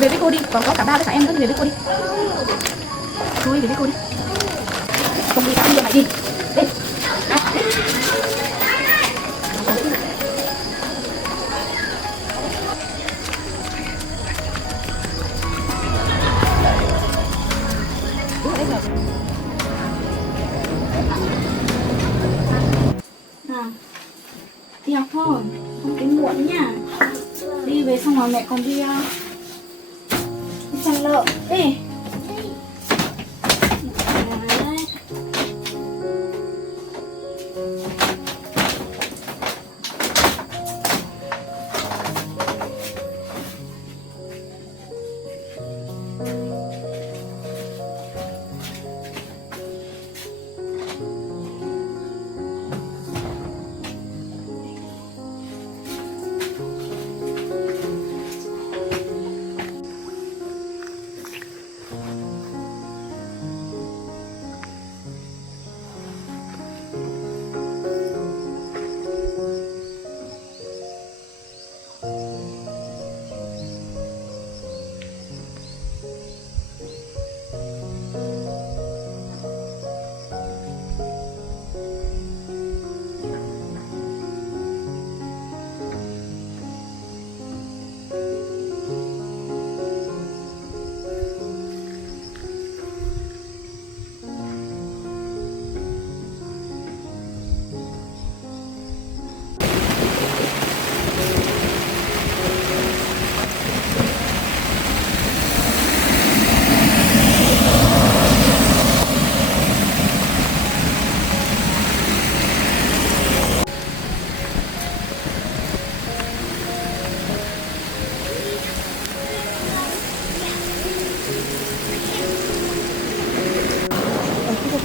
Về với cô đi, còn có cả ba với cả em nữa, về với cô đi. Thôi về với cô đi. Không đi tao đưa mày đi. Đi. Đi học thôi, không tính muộn nha. Đi về xong rồi mẹ còn đi chăn lợn. Đi.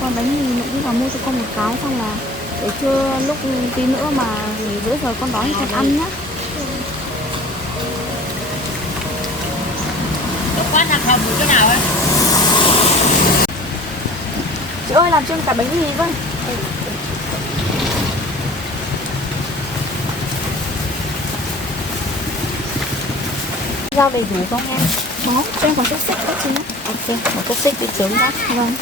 Con bánh mì mẹ đi vào mua cho con một cái, xong là để trưa lúc tí nữa mà nghỉ bữa giờ con đói thì con ăn nhá. Quán ăn không được cái nào á? Chị ơi làm cho cả bánh mì với. Rau đầy đủ không em? Có, cho em còn xúc xích đó chứ. Ok, một xúc xích đi trứng đó. Vâng.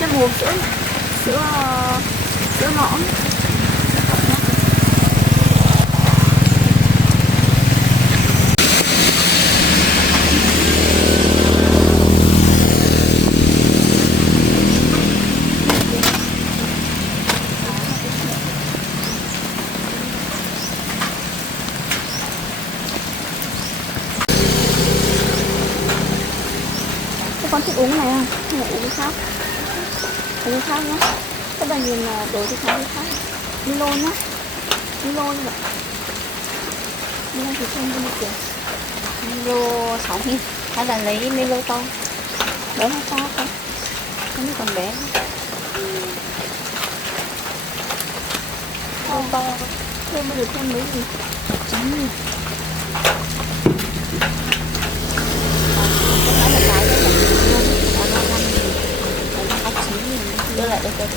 Cho một sữa sữa nõn. Con thích uống cái này không? Hay là uống cái khác? Uống cái khác nhá. Các bạn nhìn đồ thì khác. Milo nhá. Milo như vậy. Milo thì không có một kiểu. Milo 6.000. Hay là lấy Milo to? Bé hay to không? Không còn bé. To. Thêm bây giờ thêm mấy gì? 9.000. Đưa lại đây.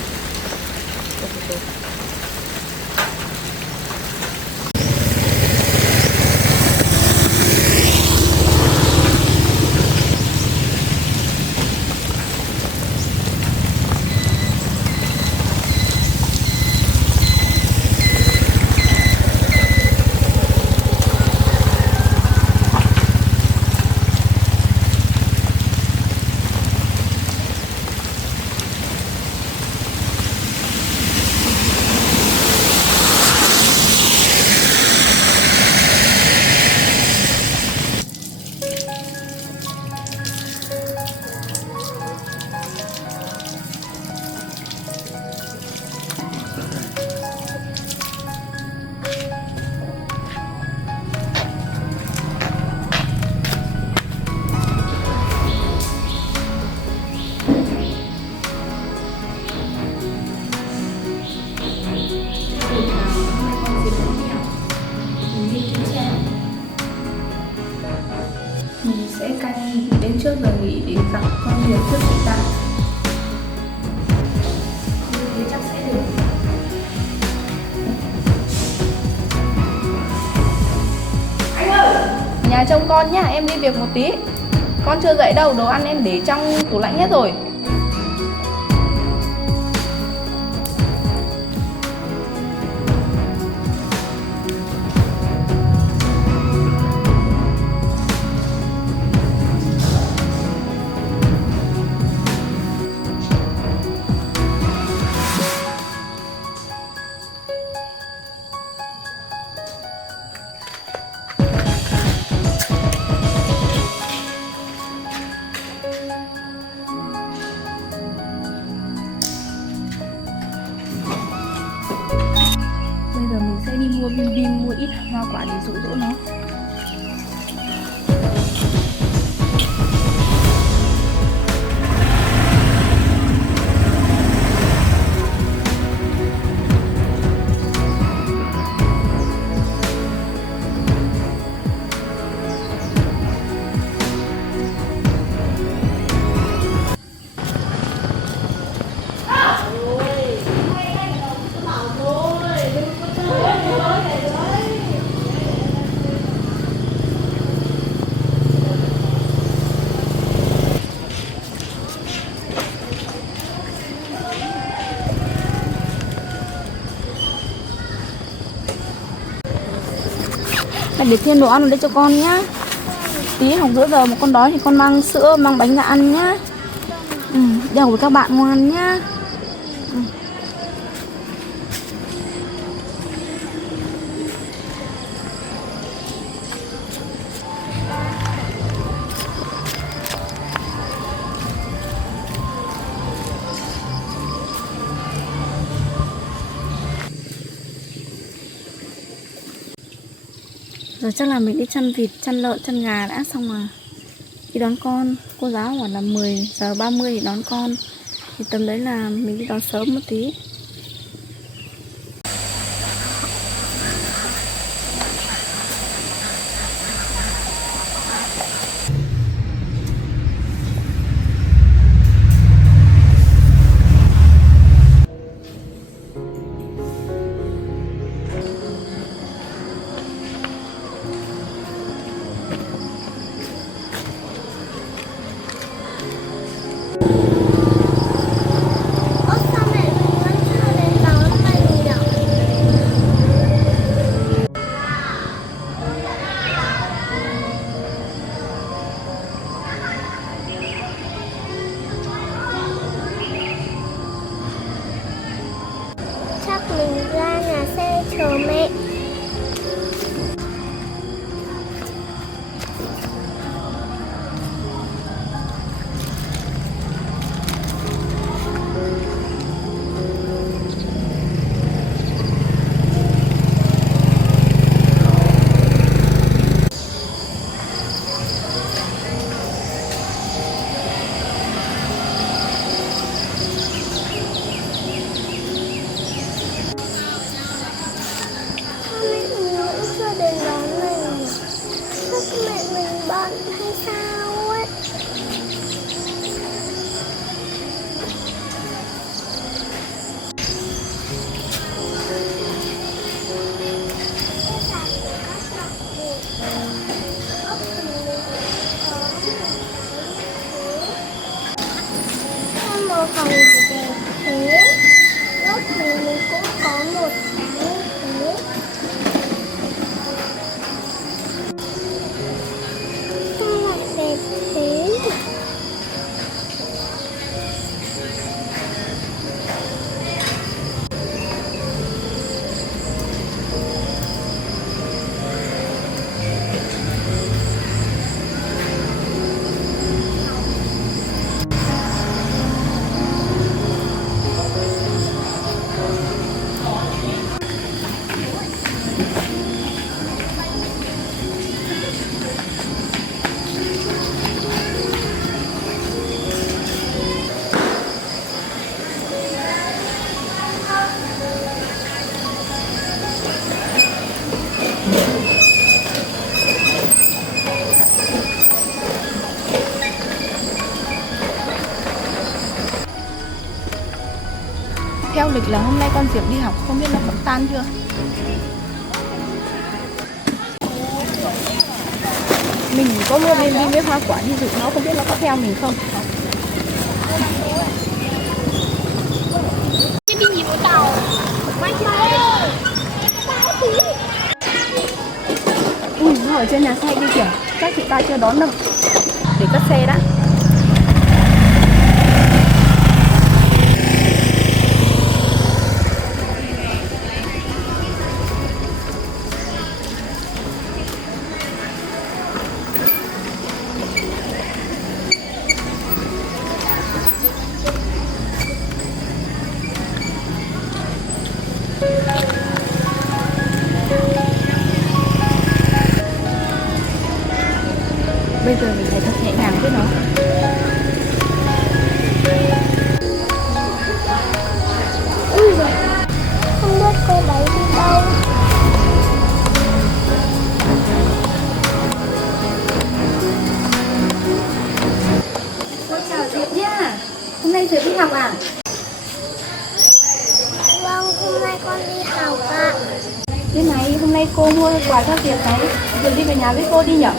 giặt cho nhiều trước chị ta. Như thế chắc sẽ được. Anh ơi, nhà trông con nhá, em đi việc một tí. Con chưa dậy đâu, đồ ăn em để trong tủ lạnh hết rồi. Bây giờ mình sẽ đi mua bim bim, mua ít hoa quả để dụ dỗ nó. Mẹ để thêm đồ ăn ở đây cho con nhá. Tí học giữa giờ một con đói thì con mang sữa, mang bánh ra ăn nhá. Đi học với các bạn ngoan nhá. Rồi chắc là mình đi chăn vịt, chăn lợn, chăn gà đã, xong rồi đi đón con. Cô giáo bảo là 10 giờ 30 thì đón con. Thì tầm đấy là mình đi đón sớm một tí. Chắc mình ra nhà xe chờ mẹ. Bận hay sao ấy. Sao màu phòng này đẹp thế? Lúc mình cũng có một cái như thế. Sao lại đẹp lịch là hôm nay con Diệp đi học, không biết nó có tan chưa. Mình có mua bên đi với hoa quả đi dụ nó, không biết nó có theo mình không. Đi nhìn tàu. Mai ơi. Ui, nó ở trên nhà xe đi kìa. Chắc chị ta chưa đón đâu. Để cất xe đã. Bây giờ mình phải thật nhẹ nhàng với nó. Không biết cô đấy đi đâu. Con chào Diệp nhá. Hôm nay Diệp đi học à? Vâng, hôm nay con đi học ạ. Thế này, hôm nay cô mua quà cho Diệp đấy. Diệp đi về nhà với cô đi nhở?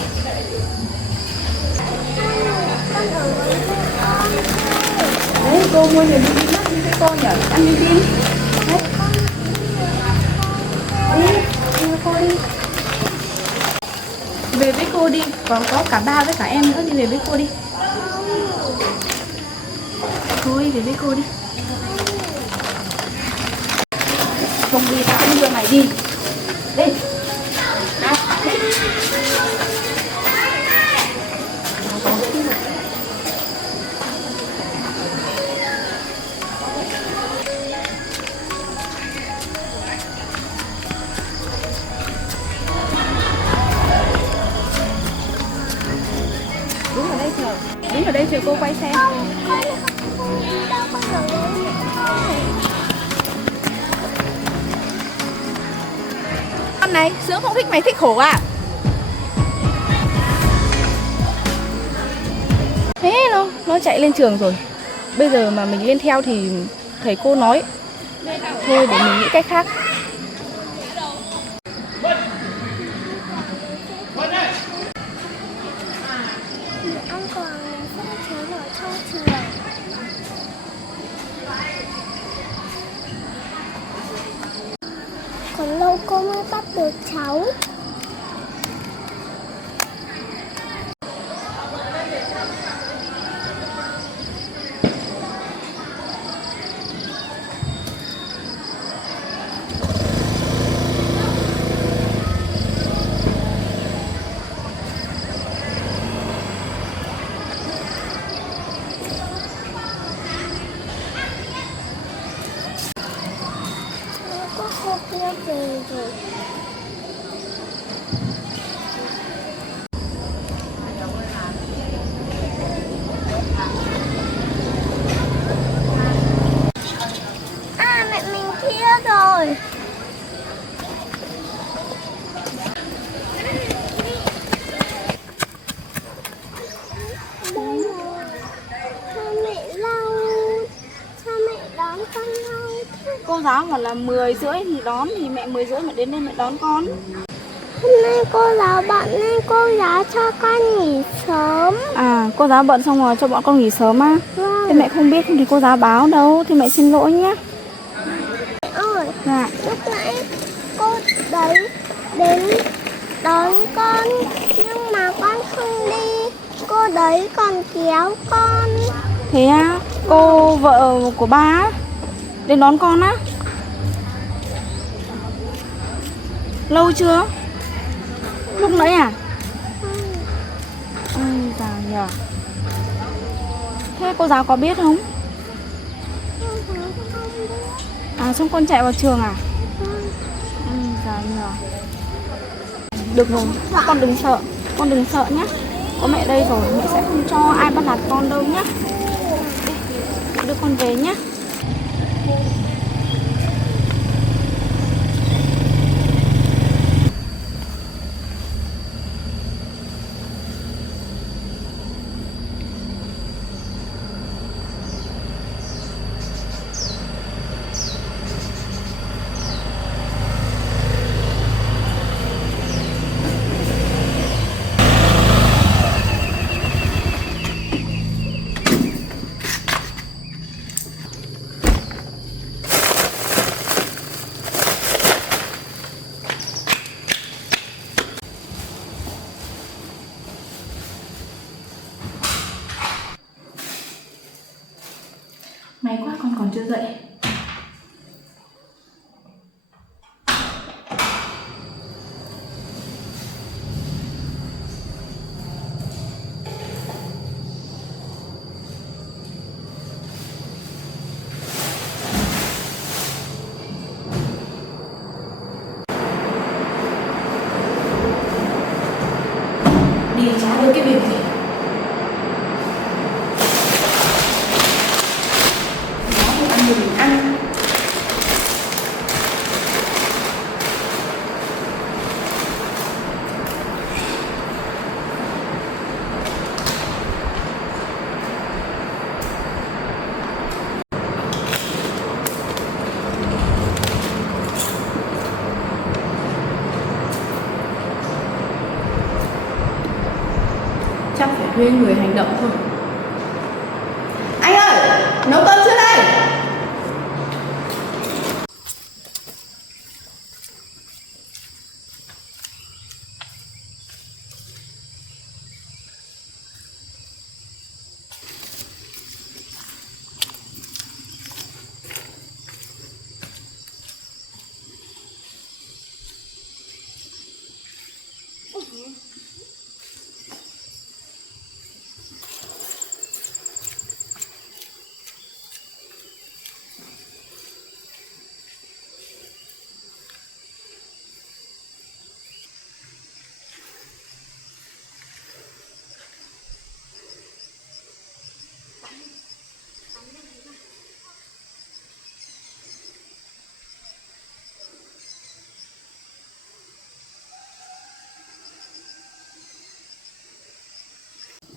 Con ở với con. Đấy, cô mua nhiều đi mắt đi với cô nhở? Ăn đi đi. Đấy. Đi với cô đi. Về với cô đi, còn có cả ba với cả em nữa, đi về với cô đi. Thôi, về với cô đi. Không đi, tao không đưa mày đi. Đi. À, đi. Đứng ở đây chờ. Đứng ở đây chờ cô quay xe. Con không đi đâu, con ở với mẹ thôi. Con này, Sướng không thích mày thích khổ à? Thế nó chạy lên trường rồi. Bây giờ mà mình lên theo thì thầy cô nói. Thôi để mình nghĩ cách khác. Ăn quà mình sẽ trốn ở trong trường. Còn lâu cô mới bắt được cháu. Cô kia về rồi. À, mẹ mình kia rồi. Đây rồi. Sao mẹ lâu? Sao mẹ đón con lâu thế? Cô giáo bảo là 10 rưỡi thì đón, thì mẹ 10 rưỡi mẹ đến đây mẹ đón con. Hôm nay cô giáo bận nên cô giáo cho con nghỉ sớm. À, cô giáo bận xong rồi cho bọn con nghỉ sớm á. Vâng. Thế mẹ không biết thì cô giáo báo đâu, thì mẹ xin lỗi nhé. Ơi, Dạ. lúc nãy cô đấy đến đón con nhưng mà con không đi. Cô đấy còn kéo con. Thế á, cô vợ của ba á, đến đón con á. Lâu chưa? Lúc nãy à? Ôi già nhờ. Thế cô giáo có biết không? À, xong con chạy vào trường à? Già nhờ. Được rồi, con đừng sợ. Con đừng sợ nhé. Có mẹ đây rồi, mẹ sẽ không cho ai bắt nạt con đâu nhé. Đưa con về nhé. May quá con còn chưa dậy. Đi chả được cái việc gì. Nó ăn thì mình ăn. Chắc phải thuê người hành động thôi. Anh ơi, nấu cơm chưa đây?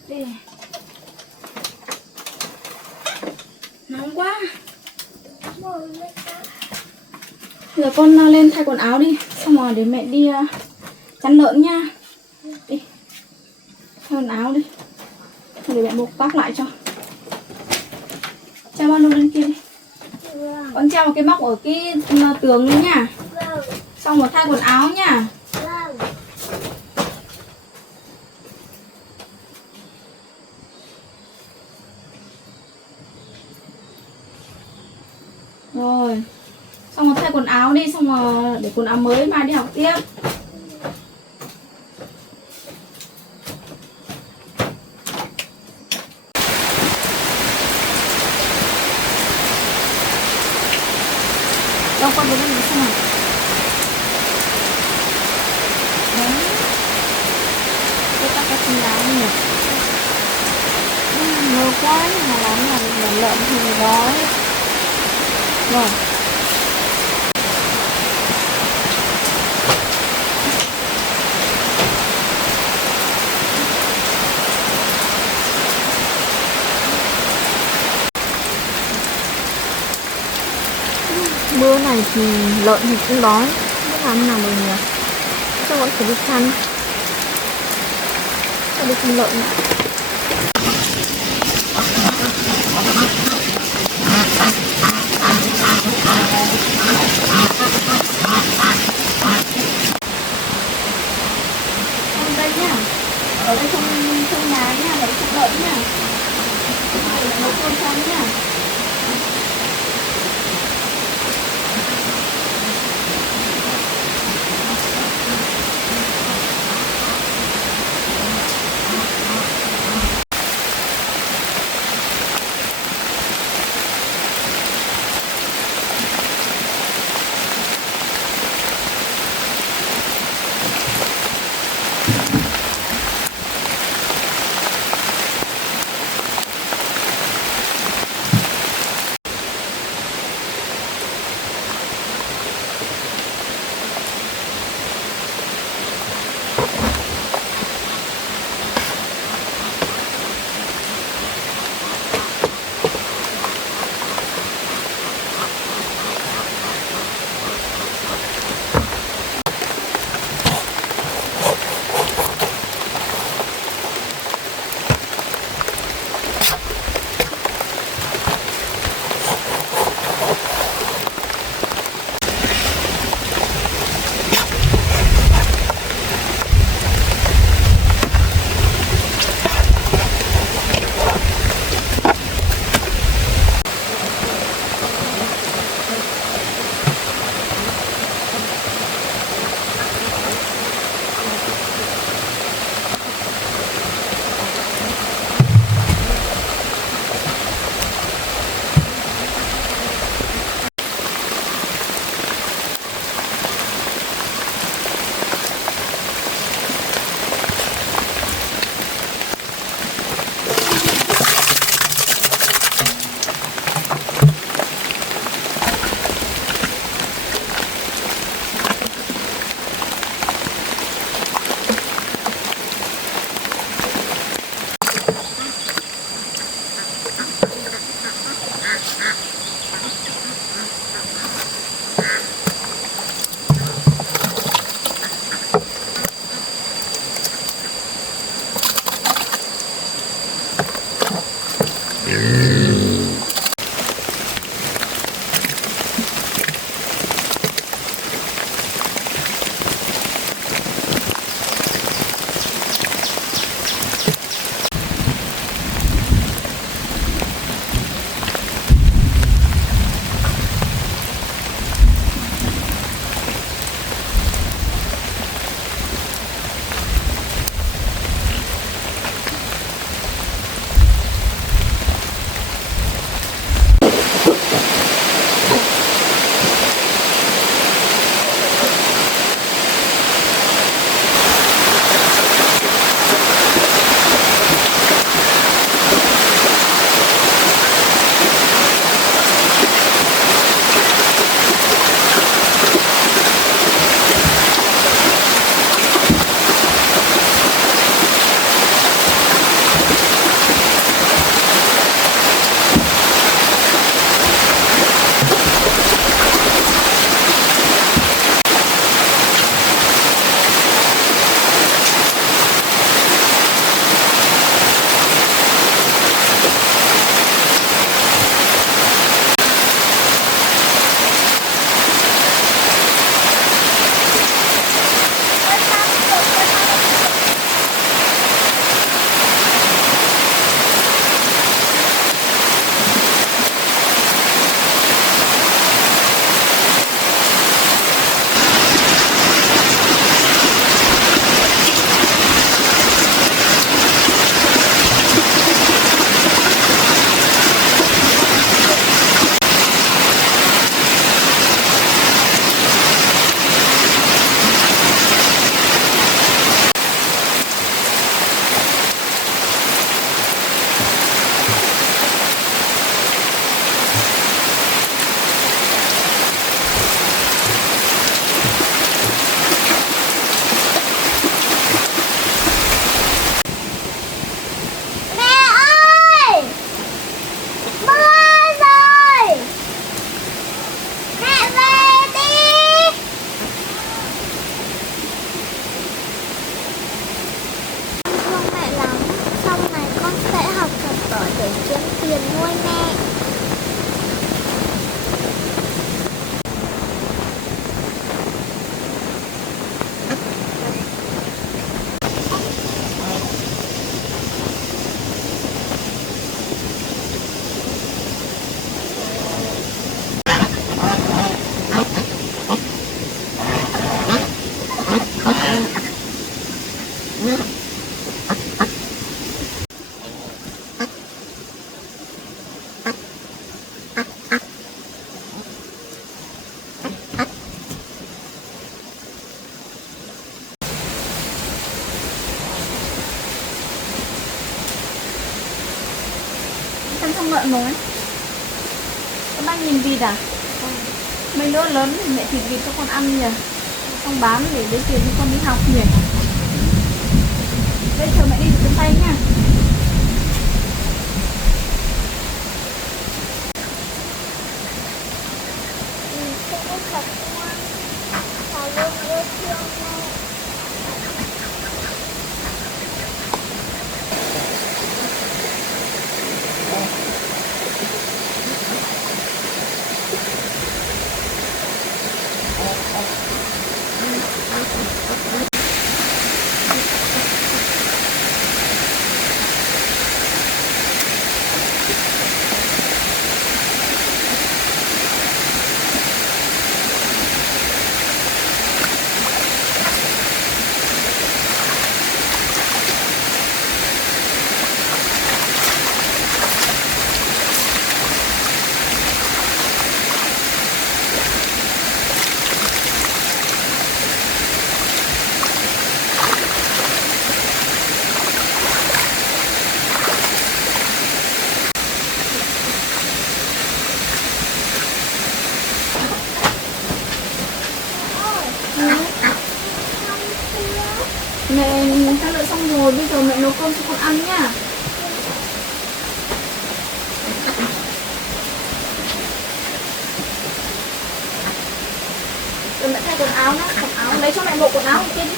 Đi. Nóng quá. Giờ con lên thay quần áo đi. Xong rồi để mẹ đi chăn lợn nha. Đi. Thay quần áo đi. Để mẹ buộc tóc lại cho. Treo bao lô lên kia đi. Con treo một cái móc ở cái tường lên nha. Xong rồi thay quần áo nha. Rồi. Xong rồi thay quần áo đi. Xong rồi để quần áo mới mai đi học tiếp. Đâu con đứng đây xem nào. Đấy. Tôi tắt cái chân áo nhỉ. Ngơ quá nhưng mà lắm là lợn thì gói. Rồi. Mưa này thì lợn thì cũng đói. Không làm nào rồi nhỉ. Sao vẫn phải đi chăn. Sao đi chăn lợn nữa. Đây nhá. Ở đây trong nhà nhá, lấy thịt lợn nhá. Nấu cơm xong nhá. Ăn xong lợn rồi. Con đang nhìn vịt à? Mấy đứa lớn thì mẹ thịt vịt cho con ăn nhỉ? Xong bán để lấy tiền cho con đi học nhỉ? Bây giờ mẹ đi rửa chân tay nha. Sẽ thật ngoan và luôn yêu thương mẹ. Mẹ ăn lợn xong rồi, bây giờ mẹ nấu cơm cho con ăn nhá. Rồi mẹ thay quần áo nhá, quần áo lấy cho mẹ bộ quần áo kia đi.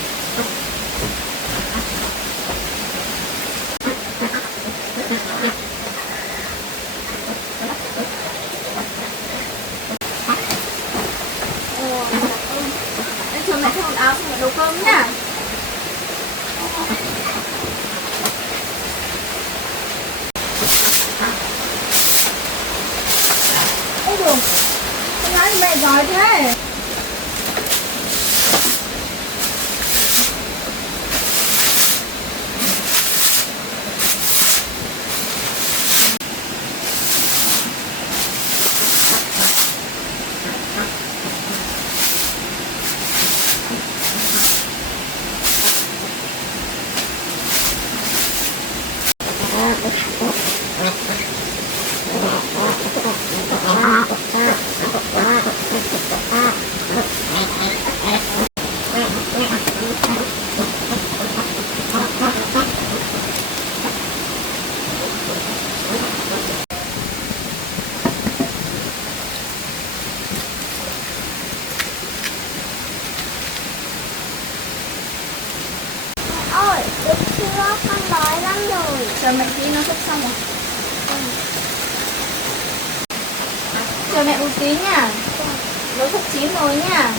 giỏi thế. Ôi, được chưa? Con đói lắm rồi. Chờ mẹ tí nó sắp xong rồi. Chờ mẹ một tí nha. Nó sắp chín rồi nha.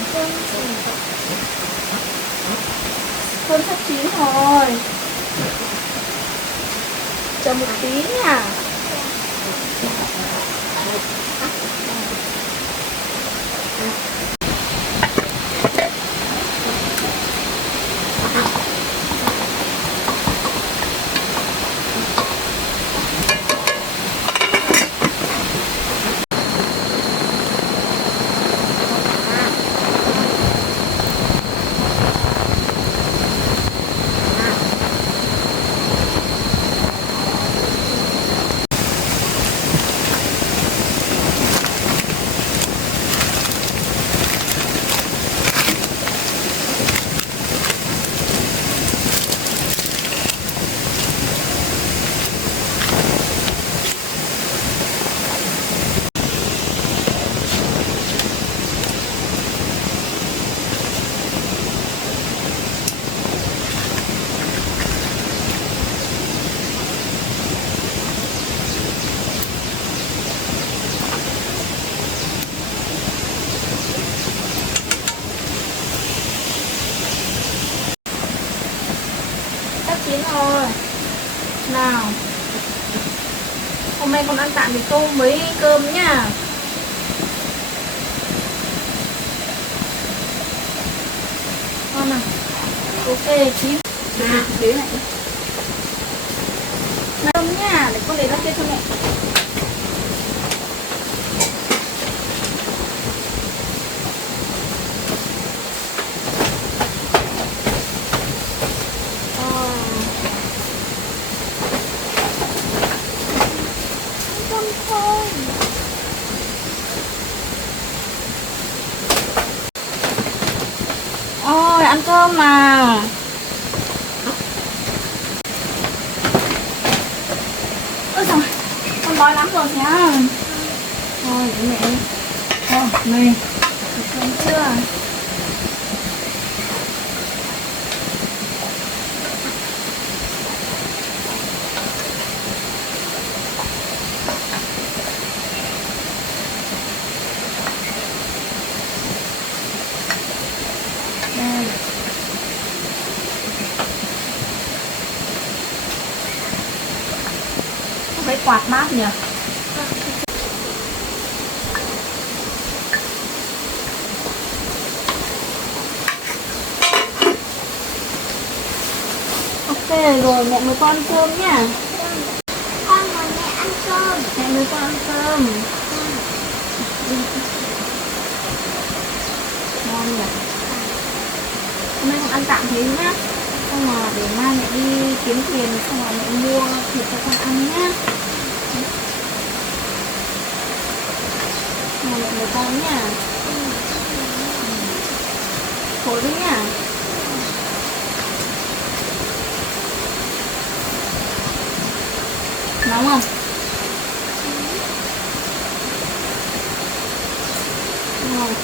Cơm sắp chín rồi. Chờ một tí nha. Sắp chín rồi. Nào. Hôm nay con ăn tạm với tôm với cơm nha. Con nào. Ok, chín. Để này. Cơm nha, để con để ra kia cho mẹ. Con thôi. Ôi, ăn cơm nào. Ôi trời, con đói lắm rồi nhá. Thôi, để mẹ. Thôi, này. Được cơm chưa? Đây. Không phải quạt mát nhỉ? Ok rồi, mẹ mới con ăn cơm nha. Con và mẹ ăn cơm. Mẹ mới con ăn cơm. Ngon nhỉ? Hôm nay con ăn tạm thế nhá. Xong rồi để mai mẹ đi kiếm tiền, xong rồi mẹ mua thịt cho con ăn nhá. Rồi mẹ mới con nha. Khổ đi nha. Nóng không? Ngon.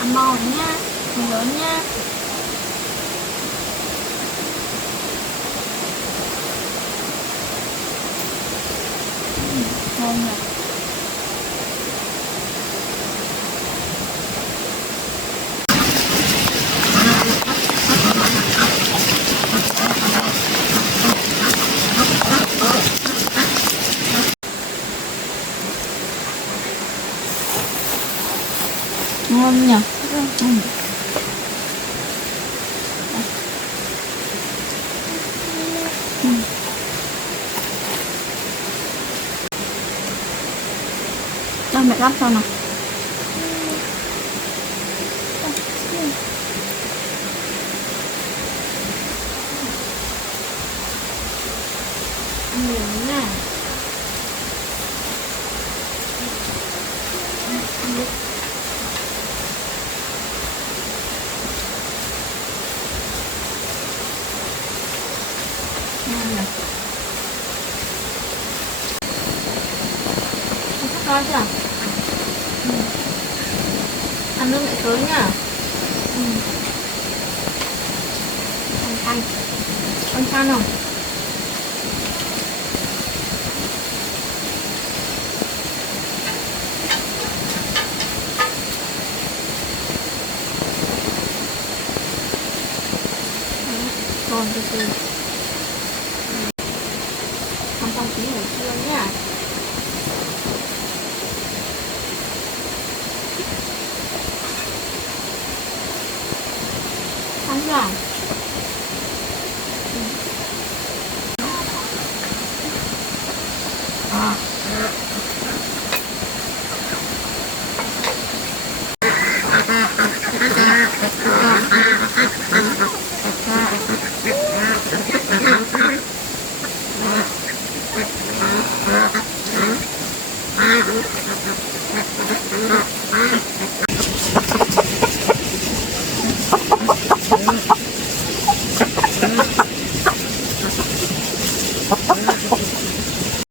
Ăn no rồi nha, mình lớn nha. ngon nhỉ. Ngon nhỉ. Đâu mẹ lắp sao nào. Nhiều nha. Ngon nhỉ. Sắp có chưa? Ăn nước mẹ tới nha. Ăn canh. Con chan không? Ngon từ từ. Ăn xong tí ngủ trưa nha. Ăn chưa?